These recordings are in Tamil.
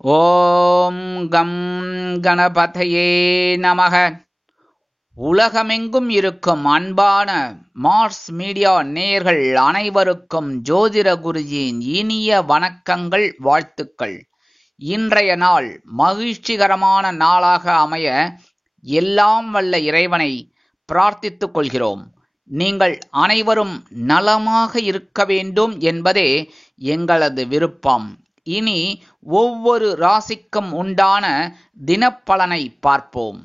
ஓம் கம் கணபதையே நமக. உலகமெங்கும் இருக்கும் அன்பான மார்ஸ் மீடியா நேயர்கள் அனைவருக்கும் ஜோதிட குருஜியின் இனிய வணக்கங்கள், வாழ்த்துக்கள். இன்றைய நாள் மகிழ்ச்சிகரமான நாளாக அமைய எல்லாம் வல்ல இறைவனை பிரார்த்தித்துக் கொள்கிறோம். நீங்கள் அனைவரும் நலமாக இருக்க வேண்டும் என்பதே எங்களது விருப்பம். இனி ஒவ்வொரு ராசிக்கும் உண்டான தினப்பலனை பார்ப்போம்.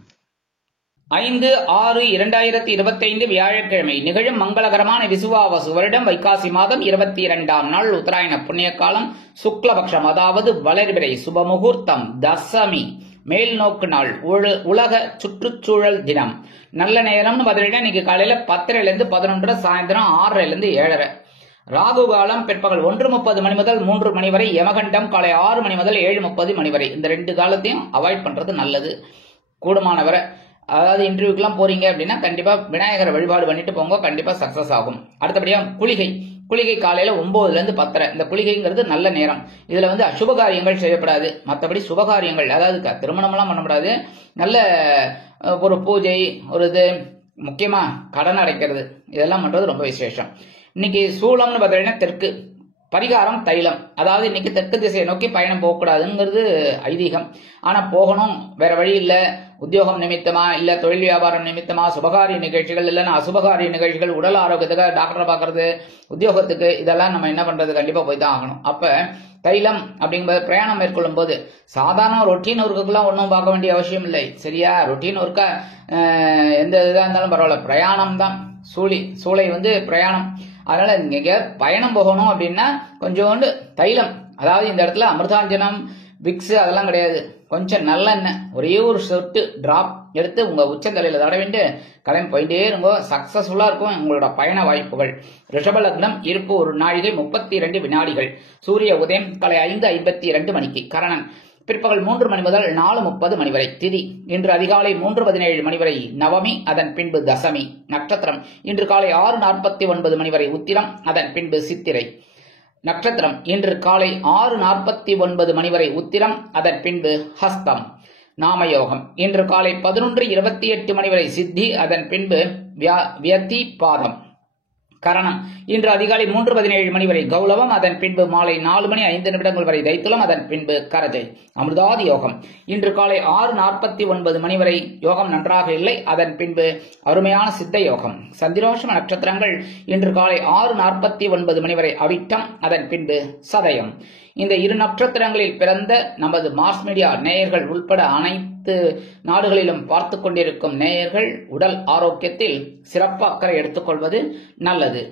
5/6/2025 வியாழக்கிழமை நிகழும் மங்களகரமான விசுவாவசு வருடம் வைகாசி மாதம் 22ஆம் நாள் உத்தராயண புண்ணிய காலம் சுக்லபக்ஷம், அதாவது வளர்பிறை, சுபமுகூர்த்தம் தசமி, மேல் நோக்கு நாள், உலக சுற்றுச்சூழல் தினம். நல்ல நேரம்னு பார்த்தீங்கன்னா இன்னைக்கு காலையில 10:00 to 11:00, சாயந்தரம் 6:00 to 7:30. ராகு காலம் பிற்பகல் 1:30 மணி முதல் 3 மணி வரை, யமகண்டம் காலை 6 மணி முதல் 7:30 மணி வரை. இந்த 2 காலத்தையும் அவாய்ட் பண்றது நல்லது. கூடுமானவரை, அதாவது இன்டர்வியூக்கெல்லாம் போறீங்க அப்படின்னா கண்டிப்பா விநாயகரை வழிபாடு பண்ணிட்டு போங்க, கண்டிப்பா சக்சஸ் ஆகும். அடுத்தபடியா குளிகை காலையில 9 to 10:30. இந்த குளிகைங்கிறது நல்ல நேரம். இதுல அசுப காரியங்கள் செய்யப்படாது. மற்றபடி சுபகாரியங்கள், அதாவது திருமணம் எல்லாம் பண்ணக்கூடாது. நல்ல ஒரு பூஜை, ஒரு இது முக்கியமா கடன் அடைக்கிறது, இதெல்லாம் பண்றது ரொம்ப விசேஷம். இன்னைக்கு சூளம்னு பார்த்தீங்கன்னா தெற்கு, பரிகாரம் தைலம். அதாவது இன்னைக்கு தெற்கு திசையை நோக்கி பயணம் போகக்கூடாதுங்கிறது ஐதீகம். ஆனா போகணும், வேற வழி இல்ல. உத்தியோகம் நிமித்தமா, இல்ல தொழில் வியாபாரம் நிமித்தமா, சுபகாரிய நிகழ்ச்சிகள் இல்லைன்னா அசுபகாரிய நிகழ்ச்சிகள், உடல் ஆரோக்கியத்துக்கு டாக்டரை பாக்குறது, உத்தியோகத்துக்கு, இதெல்லாம் நம்ம என்ன பண்றது, கண்டிப்பா போய் தான் ஆகணும். அப்ப தைலம் அப்படிங்கும்போது பிரயாணம் மேற்கொள்ளும் போது சாதாரண ரொட்டீன் ஒர்க்குலாம் ஒன்றும் பார்க்க வேண்டிய அவசியம் இல்லை. சரியா? ரொட்டீன் ஒர்க்கா எந்த இதா இருந்தாலும் பரவாயில்ல, பிரயாணம் தான் சூளை பிரயாணம். அதனால நீங்க பயணம் போகணும் அப்படின்னா கொஞ்சோண்டு தைலம், அதாவது இந்த இடத்துல அமிர்தாஞ்சனம், விக்ஸ் அதெல்லாம் கிடையாது. கொஞ்சம் நல்லெண்ணெய், ஒரே ஒரு சொட்டு டிராப் எடுத்து உங்க உச்சந்தலையில தடவிட்டு கிளம்பி போயிட்டே இருங்கோ. சக்சஸ்ஃபுல்லா இருக்கும் உங்களோட பயண வாய்ப்புகள். ரிஷப லக்னம், இருப்பு 1 நாழிகை 32 வினாடிகள். சூரிய உதயம் காலை 5:52 மணிக்கு. கரணன் பிற்பகல் 3 மணி முதல் 4:30 மணி வரை. திதி இன்று அதிகாலை 3:17 மணி வரை நவமி, அதன் பின்பு தசமி. நட்சத்திரம் இன்று காலை 6:49 மணி வரை உத்திரம், அதன் பின்பு சித்திரை. நட்சத்திரம் இன்று காலை 6:49 மணி வரை உத்திரம், அதன் பின்பு ஹஸ்தம். நாமயோகம் இன்று காலை 11:28 மணி வரை சித்தி, அதன் பின்பு வியதி பாதம். கரணம் இன்று அதிகாலை 3:17 மணி வரை கௌலவம், அதன் பின்பு மாலை 4:05 வரை தைத்துலம், அதன் பின்பு கரஜை. அமிர்தாதி யோகம் இன்று காலை 6:49 மணி வரை யோகம் நன்றாக இல்லை, அதன் பின்பு அருமையான சித்த யோகம். சந்திரோஷம நட்சத்திரங்கள் இன்று காலை 6:49 மணி வரை அவிட்டம், அதன் பின்பு சதயம். இந்த 2 நட்சத்திரங்களில் பிறந்த நமது மாஸ் மீடியா நேயர்கள் உட்பட அனைத்து நாடுகளிலும் பார்த்து கொண்டிருக்கும் நேயர்கள் உடல் ஆரோக்கியத்தில் சிறப்பு அக்கறை எடுத்துக்கொள்வது நல்லது.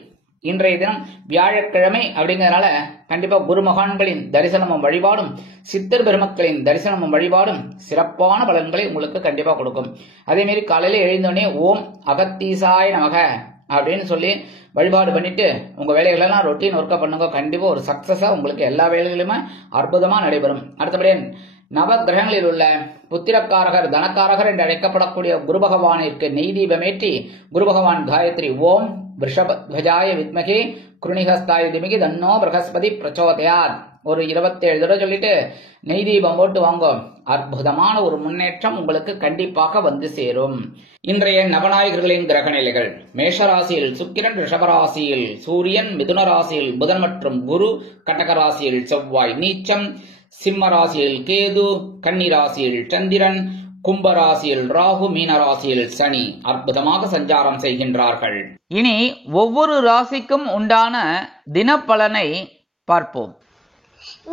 இன்றைய தினம் வியாழக்கிழமை அப்படிங்கறதுனால கண்டிப்பா குருமகான்களின் தரிசனமும் வழிபாடும், சித்தர் பெருமக்களின் தரிசனமும் வழிபாடும் சிறப்பான பலன்களை உங்களுக்கு கண்டிப்பா கொடுக்கும். அதே மாதிரி காலையில எழுந்தோடனே ஓம் அகத்தீசாய நமக அப்படின்னு சொல்லி வழிபாடு பண்ணிட்டு உங்க வேலைகள் எல்லாம் ரொட்டீன் ஒர்க்கா பண்ணுங்க. கண்டிப்பா ஒரு சக்சஸா உங்களுக்கு எல்லா வேலைகளுமே அற்புதமா நடைபெறும். அடுத்தபடியே நவ கிரகங்களில் உள்ள புத்திரக்காரகர், தனக்காரகர் என்று அழைக்கப்படக்கூடிய குரு பகவானிற்கு நெய் தீபமேற்றி குரு பகவான் காயத்ரி ஓம் ரிஷபத்வஜாய வித்மகே குருணிகஸ்தாய திமிகி தன்னோ பிரகஸ்பதி பிரச்சோதயாத் ஒரு 27 தடவை சொல்லிட்டு நெய் தீபம் போட்டு வாங்க. அற்புதமான ஒரு முன்னேற்றம் உங்களுக்கு கண்டிப்பாக வந்து சேரும். இன்றைய நவநாயகர்களின் கிரக நிலைகள்: மேஷராசியில் சுக்கிரன், ரிஷபராசியில் சூரியன், மிதுன ராசியில் புதன் மற்றும் குரு, கடக ராசியில் செவ்வாய் நீச்சம், சிம்ம ராசியில் கேது, கன்னி ராசியில் சந்திரன், கும்பராசியில் ராகு, மீன ராசியில் சனி அற்புதமாக சஞ்சாரம் செய்கின்றார்கள். இனி ஒவ்வொரு ராசிக்கும் உண்டான தினப்பலனை பார்ப்போம்.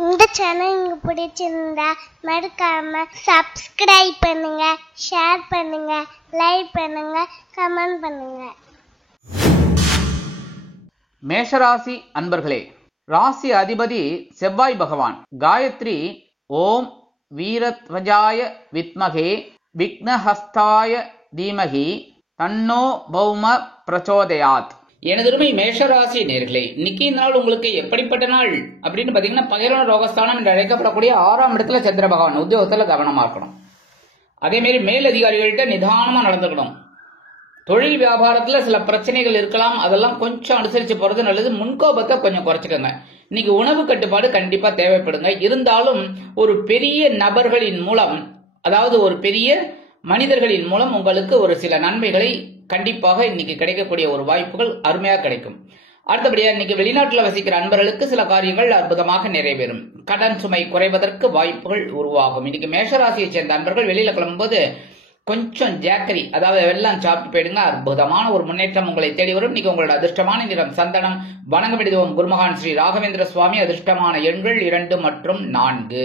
இந்த சேனல் உங்களுக்கு பிடிச்சிருந்தா மறக்காம சப்ஸ்கிரைப் பண்ணுங்க, ஷேர் பண்ணுங்க, லைக் பண்ணுங்க, கமெண்ட் பண்ணுங்க. மேஷராசி அன்பர்களே, ராசி அதிபதி செவ்வாய் பகவான். காயத்ரி ஓம் வீரத்வஜாய வித்மகே விக்னஹஸ்தாய தீமகி தன்னோ பௌம பிரச்சோதயாத். எனதுமை மேஷராசி நேர்களே, இன்னைக்கு நாள் உங்களுக்கு எப்படிப்பட்ட நாள் அப்படின்னு பாத்தீங்கன்னா, பகிரவ ரோகஸ்தானம் என்று அழைக்கப்படக்கூடிய 6ஆம் இடத்துல சந்திர பகவான். உத்தியோகத்துல கவனமா இருக்கணும். அதே மாதிரி மேல் அதிகாரிகள்கிட்ட நிதானமா நடந்துக்கணும். தொழில் வியாபாரத்துல சில பிரச்சனைகள் இருக்கலாம், அதெல்லாம் கொஞ்சம் அனுசரிச்சு போறது நல்லது. முன்கோபத்தை கொஞ்சம் குறைச்சிக்கோங்க. இன்னைக்கு உணவு கட்டுப்பாடு கண்டிப்பா தேவைப்படுங்க. இருந்தாலும் ஒரு பெரிய நபர்களின் மூலம், அதாவது ஒரு பெரிய மனிதர்களின் மூலம் உங்களுக்கு ஒரு சில நன்மைகளை கண்டிப்பாக இன்னைக்கு கிடைக்கக்கூடிய ஒரு வாய்ப்புகள் அருமையா கிடைக்கும். அடுத்தபடியா இன்னைக்கு வெளிநாட்டுல வசிக்கிற அன்பர்களுக்கு சில காரியங்கள் அற்புதமாக நிறைவேறும். கடன் சுமை குறைவதற்கு வாய்ப்புகள் உருவாகும். இன்னைக்கு மேஷராசியை சேர்ந்த அன்பர்கள் வெளியில கிளம்பும்போது கொஞ்சம் ஜாக்கரி, அதாவது வெள்ளம் சாப்பிட்டு போயிடுங்க. அற்புதமான ஒரு முன்னேற்றம் உங்களை தேடி வரும். இன்னைக்கு உங்களோட அதிர்ஷ்டமான நிறம் சந்தனம். வணங்க விடுவோம் குருமகான் ஸ்ரீ ராகவேந்திர சுவாமி. அதிர்ஷ்டமான எண்கள் 2 மற்றும் 4.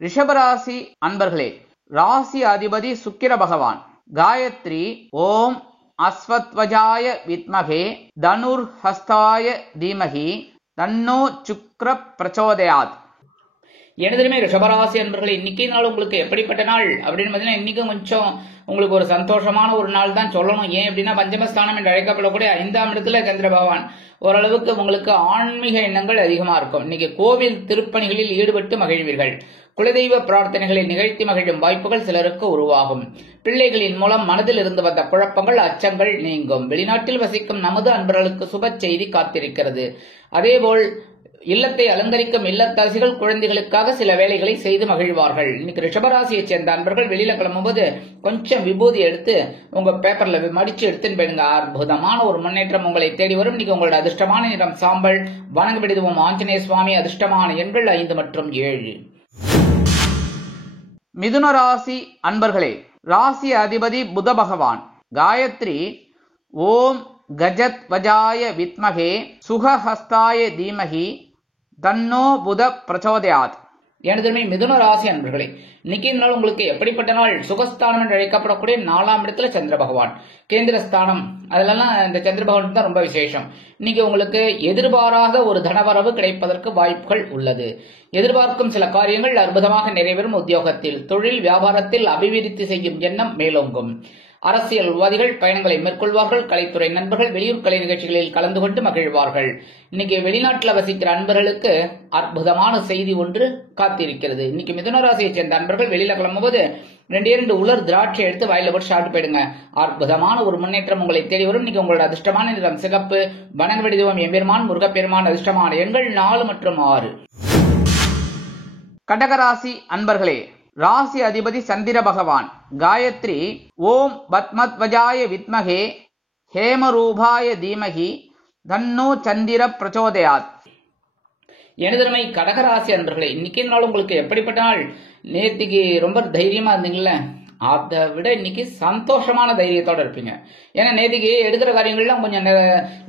ரிஷபராசி அன்பர்களே, ராசி அதிபதி சுக்கிர பகவான். காயத்ரி ஓம் அஸ்வத்வஜாய வித்மகே தனுர் ஹஸ்தாய தீமகி தன்னோ சுக்ர பிரச்சோதயாத். எனதுமே ரிஷபராசி அன்பர்களே, இன்னைக்கு நாள் உங்களுக்கு எப்படிப்பட்ட நாள் அப்படின்னு பார்த்தீங்கன்னா, இன்னைக்கும் கொஞ்சம் உங்களுக்கு ஒரு சந்தோஷமான ஒரு நாள் தான் சொல்லணும். ஏன் அப்படின்னா, பஞ்சமஸ்தானம் என்று அழைக்கப்படக்கூடிய 5ஆம் இடத்துல சந்திர பகவான். ஓரளவுக்கு உங்களுக்கு ஆன்மீக எண்ணங்கள் அதிகமா இருக்கும். இன்னைக்கு கோவில் திருப்பணிகளில் ஈடுபட்டு மகிழ்வீர்கள். குலதெய்வ பிரார்த்தனைகளை நிகழ்த்தி மகிழும் வாய்ப்புகள் சிலருக்கு உருவாகும். பிள்ளைகளின் மூலம் மனதில் இருந்து வந்த குழப்பங்கள், அச்சங்கள் நீங்கும். வெளிநாட்டில் வசிக்கும் நமது அன்பர்களுக்கு சுப செய்தி காத்திருக்கிறது. அதேபோல் இல்லத்தை அலங்கரிக்கும் இல்லத்தரசிகள் குழந்தைகளுக்காக சில வேலைகளை செய்து மகிழ்வார்கள். இன்னைக்கு ரிஷபராசியை சேர்ந்த அன்பர்கள் வெளியில கிளம்பும்போது கொஞ்சம் விபூதி எடுத்து உங்க பேப்பர்ல மடிச்சு எடுத்துன்னு போயிடுங்க. அற்புதமான ஒரு முன்னேற்றம் உங்களை தேடி வரும். இன்னைக்கு உங்களோட அதிர்ஷ்டமான நிறம் சாம்பல். வணங்க விடுவோம் ஆஞ்சநேய சுவாமி. அதிர்ஷ்டமான எண்கள் 5 மற்றும் 7. மிதுன ராசி அன்பர்களே, ராசி அதிபதி புத பகவான். காயத்ரி ஓம் கஜத் வஜாய வித்மகே சுகஹஸ்தாய தீமகி தன்னோ புத பிரச்சோதயாத். எனதுமே மிதுன ராசி அன்பர்களே, இன்னைக்கு நாள் உங்களுக்கு எப்படிப்பட்ட நாள்? சுகஸ்தானம் என்று அழைக்கப்படக்கூடிய 4ஆம் இடத்துல சந்திர பகவான். கேந்திரஸ்தானம், அதெல்லாம் இந்த சந்திர பகவான் தான் ரொம்ப விசேஷம். இன்னைக்கு உங்களுக்கு எதிர்பாராத ஒரு தனவரவு கிடைப்பதற்கு வாய்ப்புகள் உள்ளது. எதிர்பார்க்கும் சில காரியங்கள் அற்புதமாக நிறைவேறும். உத்தியோகத்தில், தொழில், வியாபாரத்தில் அபிவிருத்தி செய்யும் எண்ணம் மேலோங்கும். அரசியல்வாதிகள் பயணங்களை மேற்கொள்வார்கள். கலைத்துறை நண்பர்கள் வெளியூர் கலை நிகழ்ச்சிகளில் கலந்து கொண்டு மகிழ்வார்கள். இன்னைக்கு வெளிநாட்டில் வசிக்கிற அன்பர்களுக்கு அற்புதமான செய்தி ஒன்று காத்திருக்கிறது. இன்னைக்கு மிதுனராசியை சேர்ந்த அன்பர்கள் வெளியில கிளம்பும்போது 2 உலர் திராட்சை எடுத்து வாயில போட்டு சாப்பிட்டு போயிடுங்க. அற்புதமான ஒரு முன்னேற்றம் உங்களை தேடி வரும். இன்னைக்கு உங்களோட அதிர்ஷ்டமான நிறம் சிகப்பு. வணங்க விடுவோம் எம்பெருமான் முருகப்பெருமான். அதிர்ஷ்டமான எண்கள் 4 மற்றும் 6. கடகராசி அன்பர்களே, ராசி அதிபதி சந்திர பகவான். காயத்ரி ஓம் பத்மத்வஜாய வித்மகே ஹேமரூபாய தீமகி தன்னோ சந்திர பிரச்சோதயாத். எனதருமை கடகராசி அன்பர்களே, இன்னைக்கு நாள் உங்களுக்கு எப்படிப்பட்ட நாள்? நேத்திக்கு ரொம்ப தைரியமா இருந்தீங்கல்ல, அதை விட இன்னைக்கு சந்தோஷமான தைரியத்தோட இருப்பீங்க. ஏன்னா நேத்திக்கு எடுக்கிற காரியங்கள்லாம் கொஞ்சம்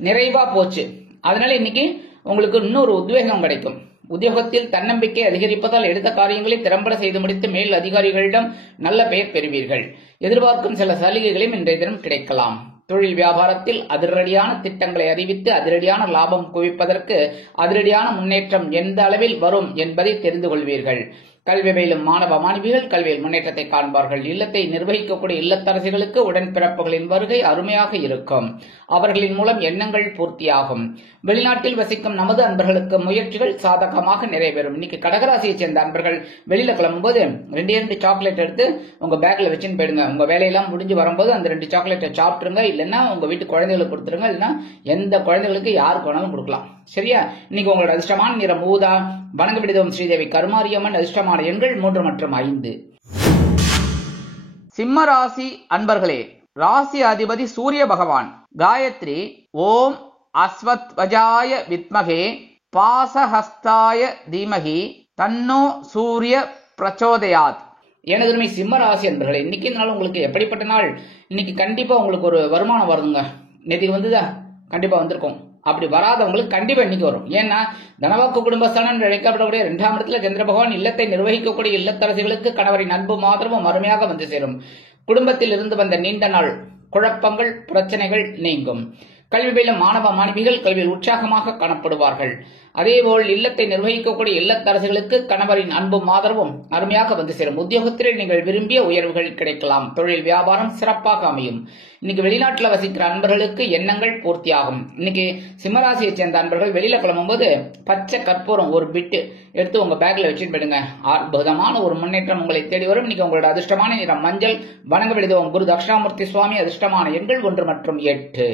நிறைவா போச்சு. அதனால இன்னைக்கு உங்களுக்கு இன்னொரு உத்வேகம் கிடைக்கும். உத்தியோகத்தில் தன்னம்பிக்கை அதிகரிப்பதால் எடுத்த காரியங்களை திறம்பட செய்து முடித்து மேல் அதிகாரிகளிடம் நல்ல பெயர் பெறுவீர்கள். எதிர்பார்க்கும் சில சலுகைகளையும் இன்றைய தினம் கிடைக்கலாம். தொழில் வியாபாரத்தில் அதிரடியான திட்டங்களை அறிவித்து அதிரடியான லாபம் குவிப்பதற்கு அதிரடியான முன்னேற்றம் எந்த அளவில் வரும் என்பதை தெரிந்து கொள்வீர்கள். கல்வி பயிலும் மாணவ மாணவிகள் கல்வியில் முன்னேற்றத்தை காண்பார்கள். இல்லத்தை நிர்வகிக்கக்கூடிய இல்லத்தரசிகளுக்கு உடன்பிறப்புகளின் வருகை அருமையாக இருக்கும். அவர்களின் மூலம் எண்ணங்கள் பூர்த்தியாகும். வெளிநாட்டில் வசிக்கும் நமது அன்பர்களுக்கு முயற்சிகள் சாதகமாக நிறைவேறும். இன்னைக்கு கடகராசியை சேர்ந்த அன்பர்கள் வெளியில கிளம்பும்போது 2 சாக்லேட் எடுத்து உங்க பேக்ல வச்சுன்னு போயிடுங்க. உங்க வேலையெல்லாம் முடிஞ்சு வரும்போது அந்த 2 சாக்லேட்டை சாப்பிட்டுருங்க. இல்லைன்னா உங்க வீட்டு குழந்தைகளுக்கு கொடுத்துருங்க. இல்லைன்னா எந்த குழந்தைகளுக்கு யாருக்கு வேணாலும் கொடுக்கலாம். சரியா? இன்னைக்கு உங்களோட அதிர்ஷ்டமான நிறம் ஊதா. வணங்க விடுவோம் ஸ்ரீதேவி கருமாரியம்மன். அதிர்ஷ்டமான எண்கள் 3 மற்றும் 5. சிம்ம ராசி அன்பர்களே, ராசி அதிபதி சூரிய பகவான். காயத்ரி ஓம் அஸ்வத்வஜாய வித்மகே பாசஹஸ்தாய தீமகி தன்னோ சூரிய பிரச்சோதயாத். எனதுமே சிம்ம ராசி அன்பர்களே, இன்னைக்கு நாள் உங்களுக்கு எப்படிப்பட்ட நாள்? இன்னைக்கு கண்டிப்பா உங்களுக்கு ஒரு வருமானம் வருதுங்க. நேற்றுக்கு வந்துதா? கண்டிப்பா வந்திருக்கும். அப்படி வராதவங்களுக்கு கண்டிப்பா இன்னைக்கு வரும். ஏன்னா தனவாக்கு குடும்பஸ்தானம் என்று அழைக்கப்படக்கூடிய 2ஆம் இடத்துல சந்திர பகவான் இல்லத்தை நிர்வகிக்கக்கூடிய இல்லத்தரசிகளுக்கு கணவரின் அன்பு மாத்திரமும் அருமையாக வந்து சேரும். குடும்பத்தில் இருந்து வந்த நீண்ட நாள் குழப்பங்கள், பிரச்சனைகள் நீங்கும். கல்வி பயிலும் மாணவ மாணவிகள் கல்வியில் உற்சாகமாக காணப்படுவார்கள். அதேபோல் இல்லத்தை நிர்வகிக்கக்கூடிய இல்லத்தரசிகளுக்கு கணவரின் அன்பும் ஆதரவும் அருமையாக வந்து சேரும். உத்தியோகத்திலே நீங்கள் விரும்பிய உயர்வுகள் கிடைக்கலாம். தொழில் வியாபாரம் சிறப்பாக அமையும். இன்னைக்கு வெளிநாட்டில் வசிக்கிற அன்பர்களுக்கு எண்ணங்கள் பூர்த்தியாகும். இன்னைக்கு சிம்மராசியை சேர்ந்த அன்பர்கள் வெளியில கிளம்பும்போது பச்சை கற்பூரம் ஒரு பிட்டு எடுத்து உங்க பேக்ல வச்சுட்டு போயிடுங்க. அற்புதமான ஒரு முன்னேற்றம் உங்களை தேடி வரும். இன்னைக்கு உங்களோட அதிர்ஷ்டமான நிறம் மஞ்சள். வணங்க விடுவோம் குரு தட்சிணாமூர்த்தி சுவாமி. அதிர்ஷ்டமான எண்கள் 1 மற்றும் 8.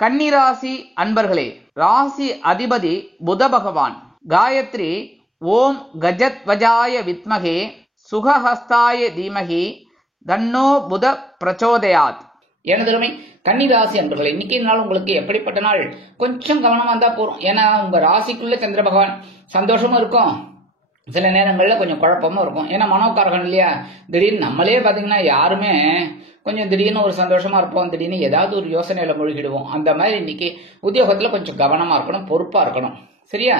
கன்னிராசி அன்பர்களே, ராசி அதிபதி புத பகவான். காயத்ரி ஓம் கஜத்வஜாய வித்மகே சுகஹஸ்தாய தீமகி தன்னோ புத பிரச்சோதயாத். எனதுமை கன்னிராசி அன்பர்களே, இன்னைக்கு நாள் உங்களுக்கு எப்படிப்பட்ட நாள்? கொஞ்சம் கவனமா இருந்தா போறோம். ஏன்னா உங்க ராசிக்குள்ள சந்திர பகவான் சந்தோஷமும் இருக்கும், சில நேரங்களில் கொஞ்சம் குழப்பமும் இருக்கும். ஏன்னா மனோகாரகன் இல்லையா? திடீர்னு நம்மளே பார்த்தீங்கன்னா யாருமே கொஞ்சம் திடீர்னு ஒரு சந்தோஷமா இருப்போம், திடீர்னு ஏதாவது ஒரு யோசனையில மூழ்கிடுவோம். அந்த மாதிரி இன்னைக்கு உத்தியோகத்துல கொஞ்சம் கவனமா இருக்கணும், பொறுப்பா இருக்கணும். சரியா?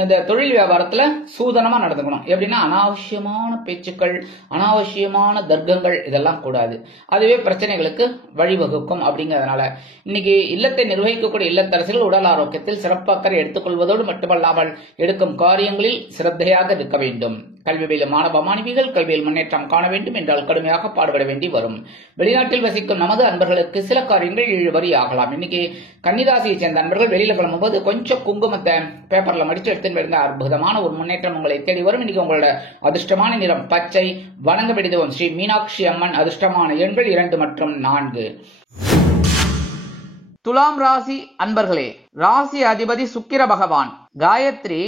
இந்த தொழில் வியாபாரத்துல சூதனமா நடந்துக்கணும். எப்படின்னா அனாவசியமான பேச்சுக்கள், அனாவசியமான தர்க்கங்கள் இதெல்லாம் கூடாது. அதுவே பிரச்சனைகளுக்கு வழிவகுக்கும். அப்படிங்கிறதுனால இன்னைக்கு இல்லத்தை நிர்வகிக்கக்கூடிய இல்லத்தரசிகள் உடல் ஆரோக்கியத்தில் சிறப்பாக்கரை எடுத்துக்கொள்வதோடு மட்டுமல்லாமல் எடுக்கும் காரியங்களில் சிரத்தையாக இருக்க வேண்டும். கல்வியில் மாணவ மாணவிகள் கல்வியில் முன்னேற்றம் காண வேண்டும் என்றால் கடுமையாக பாடுபட வேண்டி வரும். வெளிநாட்டில் வசிக்கும் நமது அன்பர்களுக்கு சில காரியங்கள் இழுபறி ஆகலாம். இன்னைக்கு கன்னிராசியை சேர்ந்த அன்பர்கள் வெளியில கிளம்பும் போது கொஞ்சம் குங்குமத்தை பேப்பர்ல மடிச்சு எடுத்துன்னு போயிருங்க. அற்புதமான ஒரு முன்னேற்றம் உங்களை தேடி வரும். இன்னைக்கு உங்களோட அதிர்ஷ்டமான நிறம் பச்சை. வணங்க வேண்டியது ஸ்ரீ மீனாட்சி அம்மன். அதிர்ஷ்டமான எண்கள் 2 மற்றும் 4. துலாம் ராசி அன்பர்களே, ராசி அதிபதி சுக்கிர பகவான். காயத்ரி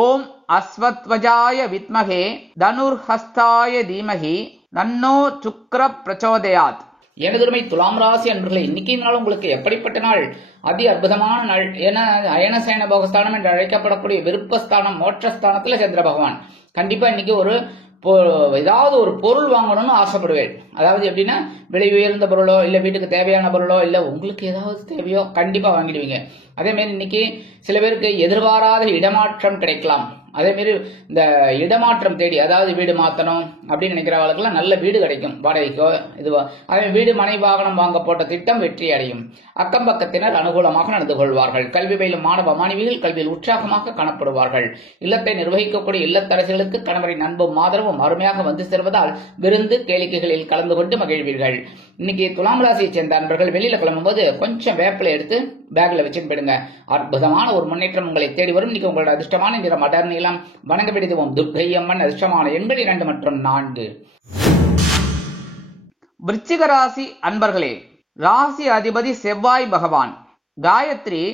ஓம் அஸ்வத்வஜாய வித்மகே தனுர்ஹஸ்தாய தீமகி தன்னோ சுக்ர பிரச்சோதயாத். எனதுமை துலாம் ராசி அன்பர்களே, இன்னைக்கு நாள் உங்களுக்கு எப்படிப்பட்ட நாள்? அதி அற்புதமான நாள். ஏன்னா அயனசேன போகஸ்தானம் என்று அழைக்கப்படக்கூடிய விருப்பஸ்தானம் மோட்சஸ்தானத்துல சந்திர பகவான். கண்டிப்பா இன்னைக்கு ஏதாவது ஒரு பொருள் வாங்கணும்னு ஆசைப்படுவேன். அதாவது எப்படின்னா விலை உயர்ந்த பொருளோ இல்ல வீட்டுக்கு தேவையான பொருளோ இல்ல உங்களுக்கு ஏதாவது தேவையோ கண்டிப்பா வாங்கிடுவீங்க. அதே மாதிரி இன்னைக்கு சில பேருக்கு எதிர்பாராத இடமாற்றம் கிடைக்கலாம். அதே மாதிரி இந்த இடமாற்றம் தேடி, அதாவது வீடு மாத்தணும் அப்படின்னு நினைக்கிறவர்களுக்கெல்லாம் நல்ல வீடு கிடைக்கும், வாடகைக்கோ இதுவோ. அதே வீடு மனை வாகனம் வாங்க போட்ட திட்டம் வெற்றி அடையும். அக்கம் பக்கத்தினர் அனுகூலமாக நடந்து கொள்வார்கள். கல்வி பயிலும் மாணவ மாணவிகள் கல்வியில் உற்சாகமாக காணப்படுவார்கள். இல்லத்தை நிர்வகிக்கக்கூடிய இல்லத்தரசிகளுக்கு கணவரின் அன்பும் ஆதரவும் அருமையாக வந்து சேர்வதால் விருந்து கேளிக்கைகளில் கலந்து கொண்டு மகிழ்வீர்கள். இன்னைக்கு துலாம் ராசியை சேர்ந்த அன்பர்கள் வெளியில கிளம்பும் போது கொஞ்சம் வேப்பிலை எடுத்து பேக்ல வச்சுன்னு போயிடுங்க. அற்புதமான ஒரு முன்னேற்றம் உங்களை தேடி வரும். இன்னைக்கு உங்களோட அதிர்ஷ்டமான நிறம் அடர் நீளம். வணங்க வேண்டியது துர்க்கை அம்மன். அதிர்ஷ்டமான எண்கள் 2 மற்றும் 4. விருச்சிக ராசி அன்பர்களே, ராசி அதிபதி செவ்வாய் பகவான். காயத்ரி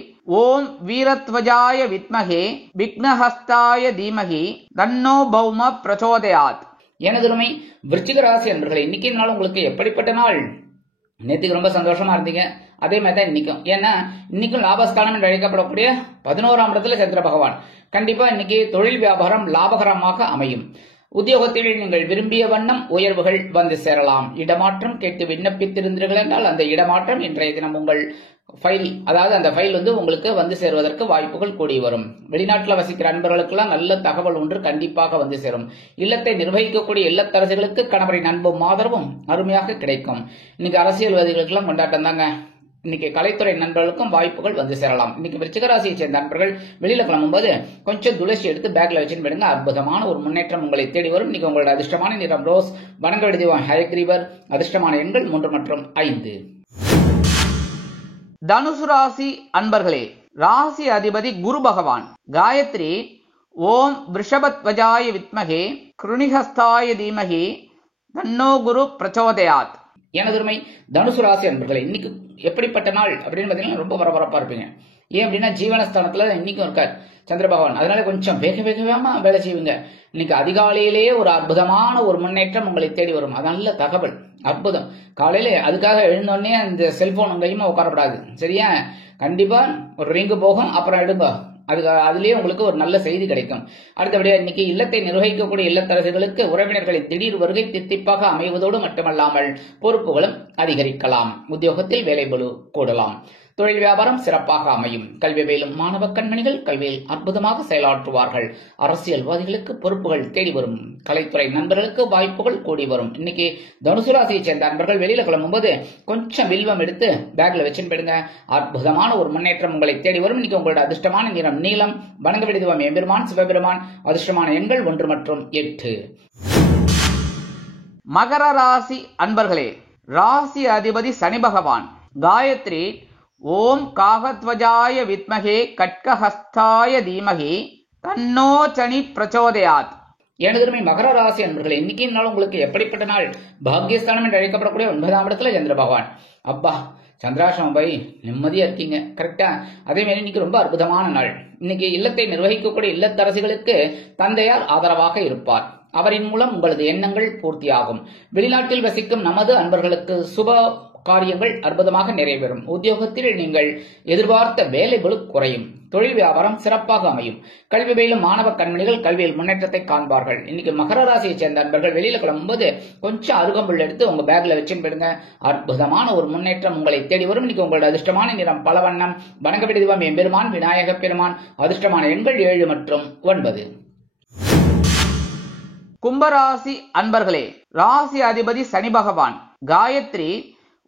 ஓம் வீரத்வஜாய வித்மகே விக்னஹஸ்தாய தீமகி தன்னோ பௌம பிரச்சோதயாத். எனதுமை விருச்சிக ராசி அன்பர்களே, இன்னைக்கு நாள் உங்களுக்கு எப்படிப்பட்ட நாள்? நேற்றுக்கு ரொம்ப சந்தோஷமா இருந்தீங்க, அதே மாதிரி தான் இன்னைக்கும். ஏன்னா இன்னைக்கும் லாபஸ்தானம் என்று அழைக்கப்படக்கூடிய 11ஆம் இடத்துல சந்திர பகவான். கண்டிப்பா இன்னைக்கு தொழில் வியாபாரம் லாபகரமாக அமையும். உத்தியோகத்தில் நீங்கள் விரும்பிய வண்ணம் உயர்வுகள் வந்து சேரலாம். இடமாற்றம் கேட்டு விண்ணப்பித்திருந்தீர்கள் என்றால் அந்த இடமாற்றம் இன்றைய தினம் உங்கள் ஃபைல், அதாவது அந்த ஃபைல் உங்களுக்கு வந்து சேருவதற்கு வாய்ப்புகள் கூடி வரும். வெளிநாட்டில் வசிக்கிற அன்பர்களுக்கெல்லாம் நல்ல தகவல் ஒன்று கண்டிப்பாக வந்து சேரும். இல்லத்தை நிர்வகிக்கக்கூடிய இல்லத்தரசிகளுக்கு கணவரின் அன்பும் ஆதரவும் அருமையாக கிடைக்கும். இன்னைக்கு அரசியல்வாதிகளுக்கெல்லாம் கொண்டாட்டம் தாங்க. இன்னைக்கு கலைத்துறை நண்பர்களுக்கும் வாய்ப்புகள் வந்து சேரலாம். இன்னைக்கு விருச்சிக ராசியை சேர்ந்த நண்பர்கள் வெளியில கிளம்பும் போது கொஞ்சம் துளசி எடுத்து பேக்ல வச்சுன்னு போயிடுங்க. அற்புதமான ஒரு முன்னேற்றம் உங்களை தேடி வரும். இன்னைக்கு உங்களோட அதிர்ஷ்டமான நிறம் ரோஸ். வணங்க வேண்டியது ஹயக்ரீவர். அதிர்ஷ்டமான எண்கள் 3 மற்றும் 5. தனுசு ராசி அன்பர்களே, ராசி அதிபதி குரு பகவான். காயத்ரி ஓம் விருஷபத்வஜாய வித்மகே கிருணிஹஸ்தாய தீமகி தன்னோ குரு பிரச்சோதயாத். எனதுமை தனுசு ராசி அன்பர்களே, இன்னைக்கு எப்படிப்பட்ட நாள் அப்படின்னு பார்த்தீங்கன்னா ரொம்ப பரபரப்பா இருப்பீங்க. ஏன் அப்படின்னா ஜீவனஸ்தானத்துல இன்னைக்கும் இருக்கார் சந்திர பகவான். அதனால கொஞ்சம் வேகமா வேலை செய்வீங்க. இன்னைக்கு அதிகாலையிலேயே ஒரு அற்புதமான ஒரு முன்னேற்றம் உங்களை தேடி வரும். அது நல்ல தகவல், அற்புதம். காலையில அதுக்காக எழுந்தோடனே அந்த செல்போன் கையுமா உட்காரப்படாது. சரியா? கண்டிப்பா ஒரு ரிங்கு போகும், அப்புறம் எடுங்க. அதுலயே உங்களுக்கு ஒரு நல்ல செய்தி கிடைக்கும். அடுத்தபடியா இன்னைக்கு இல்லத்தை நிர்வகிக்கக்கூடிய இல்லத்தரசிகளுக்கு உறவினர்களின் திடீர் வருகை தித்திப்பாக அமைவதோடு மட்டுமல்லாமல் பொறுப்புகளும் அதிகரிக்கலாம். உத்தியோகத்தில் வேலைபளு கூடலாம். தொழில் வியாபாரம் சிறப்பாக அமையும். கல்வி பயிலும் மாணவ கண்மணிகள் கல்வியில் அற்புதமாக செயலாற்றுவார்கள். அரசியல்வாதிகளுக்கு பொறுப்புகள் தேடி வரும். கலைத்துறை நண்பர்களுக்கு வாய்ப்புகள் கூடி வரும். இன்னைக்கு தனுசு ராசியை சேர்ந்த நண்பர்கள் வெளியில கிளம்பும் போது கொஞ்சம் வில்வம் எடுத்து பேக்ல வச்சுன்னு போயிடுங்க. அற்புதமான ஒரு முன்னேற்றம் உங்களை தேடி வரும். இன்னைக்கு உங்களோட அதிர்ஷ்டமான நிறம் நீலம். வணங்க வேண்டியது எம்பெருமான் சிவபெருமான். அதிர்ஷ்டமான எண்கள் 1 மற்றும் 8. மகர ராசி அன்பர்களே, ராசி அதிபதி சனி பகவான். காயத்ரி ஓம் காகத்வஜாய வித்மகே கட்கஹஸ்தாய தீமகி தன்னோ சனி பிரச்சோதயாத். எனதுமை மகர ராசி அன்பர்களே, இன்னைக்கு நாள் உங்களுக்கு எப்படிப்பட்ட நாள்? பாக்யஸ்தானம் என்று அழைக்கப்படக்கூடிய 9ஆம் இடத்துல சந்திர பகவான். அப்பா, சந்திராசிரமம் போய் நிம்மதியா இருக்கீங்க. கரெக்டா? அதே மாதிரி இன்னைக்கு ரொம்ப அற்புதமான நாள். இன்னைக்கு இல்லத்தை நிர்வகிக்கக்கூடிய இல்லத்தரசிகளுக்கு தந்தையார் ஆதரவாக இருப்பார். அவரின் மூலம் உங்களது எண்ணங்கள் பூர்த்தியாகும். வெளிநாட்டில் வசிக்கும் நமது அன்பர்களுக்கு சுப காரியங்கள் அற்புதமாக நிறைவேறும். உத்தியோகத்தில் நீங்கள் எதிர்பார்த்த வேலைபளு குறையும். தொழில் வியாபாரம் சிறப்பாக அமையும். கல்வி பயிலும் மாணவ கண்மணிகள் கல்வியில் முன்னேற்றத்தை காண்பார்கள். இன்னைக்கு மகர ராசியை சேர்ந்த அன்பர்கள் வெளியில கிளம்பும்போது கொஞ்சம் அருகம்புல் எடுத்து உங்க பேக்ல வச்சுன்னு போயிடுங்க. அற்புதமான ஒரு முன்னேற்றம் உங்களை தேடி வரும். இன்னைக்கு உங்களோட அதிர்ஷ்டமான நிறம் பலவண்ணம். வணங்க வேண்டிய தெய்வம் எம்பெருமான் விநாயக பெருமான். அதிர்ஷ்டமான எண்கள் 7 மற்றும் 9. கும்பராசி அன்பர்களே, ராசி அதிபதி சனி பகவான். காயத்ரி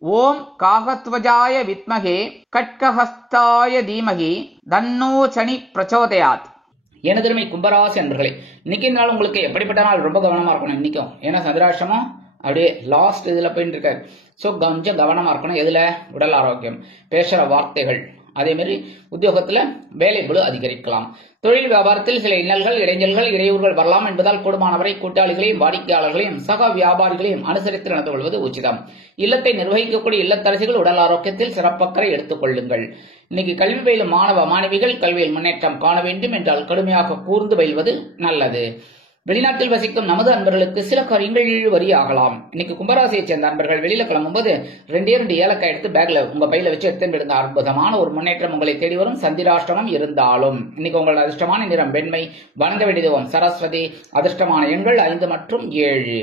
ஓம் காகத்வஜாய வித்மகே கட்கஹஸ்தாய தீமகி தன்னோ சனி பிரச்சோதயாத். எனதருமை கும்பராசி அன்பர்களே, இன்னைக்கு நாள் உங்களுக்கு எப்படிப்பட்ட நாள்? ரொம்ப கவனமா இருக்கணும் இன்னைக்கும். ஏன்னா சந்திராஷ்டமம் அப்படியே லாஸ்ட் இதுல போயிட்டு இருக்காரு. சோ கொஞ்சம் கவனமா இருக்கணும். எதுல? உடல் ஆரோக்கியம், பேசுற வார்த்தைகள். அதே மாதிரி உத்தியோகத்துல வேலை பளு அதிகரிக்கலாம். தொழில் வியாபாரத்தில் சில இன்னல்கள், இடைஞ்சல்கள், இடையூறுகள் வரலாம் என்பதால் கூடுமானவரை கூட்டாளிகளையும் வாடிக்கையாளர்களையும் சக வியாபாரிகளையும் அனுசரித்து நடந்து கொள்வது உச்சிதம். இல்லத்தை நிர்வகிக்கக்கூடிய இல்லத்தரசிகள் உடல் ஆரோக்கியத்தில் சிறப்பக்கறை எடுத்துக் கொள்ளுங்கள். இன்னைக்கு கல்வி பயிலும் மாணவ மாணவிகள் கல்வியில் முன்னேற்றம் காண வேண்டும் என்றால் கடுமையாக கூர்ந்து பயில்வது நல்லது. வெளிநாட்டில் வசிக்கும் நமது அன்பர்களுக்கு சில காரியங்கள் இழுவரி ஆகலாம். இன்னைக்கு கும்பராசியை சேர்ந்த அன்பர்கள் வெளியில கிளம்பும்போது 2 ஏலக்காய் எடுத்து பேக்ல உங்க பையில வச்சு எடுத்து விடுங்க. அற்புதமான ஒரு முன்னேற்றம் உங்களை தேடி வரும். சந்திராஷ்டமம் இருந்தாலும் இன்னைக்கு உங்களோட அதிர்ஷ்டமான நிறம் வெண்மை. வணங்க வேண்டிய தெய்வம் சரஸ்வதி. அதிர்ஷ்டமான எண்கள் 5 மற்றும் 7.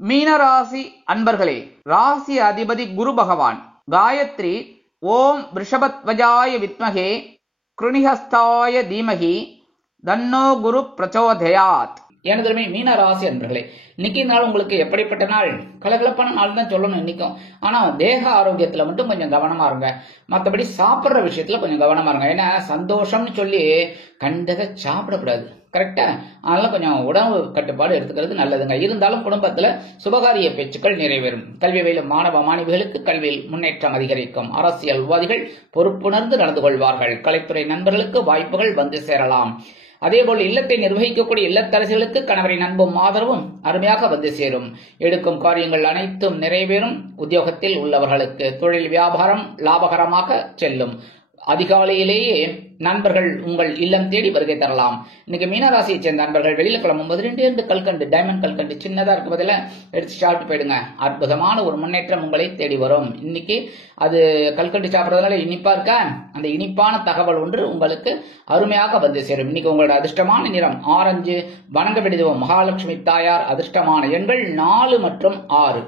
மீனராசி அன்பர்களே, ராசி அதிபதி குரு பகவான். காயத்ரி ஓம் ரிஷபத்வஜாய வித்மகே கிருணிஹஸ்தாய தீமகி தன்னோ குரு பிரச்சோதயாத். எனதுமே மீன ராசி அன்பர்களே, இன்னைக்கு நாள் உங்களுக்கு எப்படிப்பட்ட நாள்? கலகலப்பான நாள் தான் சொல்லணும் இன்னைக்கும். ஆனா தேக ஆரோக்கியத்துல மட்டும் கொஞ்சம் கவனமா இருங்க. மற்றபடி சாப்பிடுற விஷயத்துல கொஞ்சம் கவனமா இருங்க. ஏன்னா சந்தோஷம்னு சொல்லி கண்டதை சாப்பிடக்கூடாது. கரெக்டா? அதனால கொஞ்சம் உணவு கட்டுப்பாடு எடுத்துக்கிறது நல்லதுங்க. இருந்தாலும் குடும்பத்துல சுபகாரிய பேச்சுக்கள் நிறைவேறும். கல்வி பயிலும் மாணவ மாணவிகளுக்கு கல்வியில் முன்னேற்றம் அதிகரிக்கும். அரசியல்வாதிகள் பொறுப்புணர்ந்து நடந்து கொள்வார்கள். கலைத்துறை நண்பர்களுக்கு வாய்ப்புகள் வந்து சேரலாம். அதேபோல் இல்லத்தை நிர்வகிக்கக்கூடிய இல்லத்தரசிகளுக்கு கணவரின் அன்பும் ஆதரவும் அருமையாக வந்து சேரும். எடுக்கும் காரியங்கள் அனைத்தும் நிறைவேறும். உத்தியோகத்தில் உள்ளவர்களுக்கு தொழில் வியாபாரம் லாபகரமாக செல்லும். அதிகாலையிலேயே நண்பர்கள் உங்கள் இல்லம் தேடி வருகை தரலாம். இன்னைக்கு மீனராசியை சேர்ந்த நண்பர்கள் வெளியில கிளம்பும்போது 2 கல்கண்டு, டைமண்ட் கல்கண்டு சின்னதா இருக்கு பதில எடுத்து சாப்பிட்டு போயிடுங்க. அற்புதமான ஒரு முன்னேற்றம் உங்களை தேடி வரும். இன்னைக்கு அது கல்கண்டு சாப்பிட்றதுனால இனிப்பா இருக்கா? அந்த இனிப்பான தகவல் ஒன்று உங்களுக்கு அருமையாக வந்து சேரும். இன்னைக்கு உங்களோட அதிர்ஷ்டமான நிறம் ஆரஞ்சு. வணங்க வேண்டிய தெய்வம் மகாலட்சுமி தாயார். அதிர்ஷ்டமான எண்கள் 4 மற்றும் 6.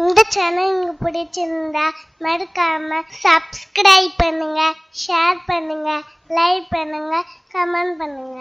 இந்த சேனல் உங்களுக்கு பிடிச்சிருந்தா மறக்காம சப்ஸ்கிரைப் பண்ணுங்க, ஷேர் பண்ணுங்க, லைக் பண்ணுங்க, கமெண்ட் பண்ணுங்க.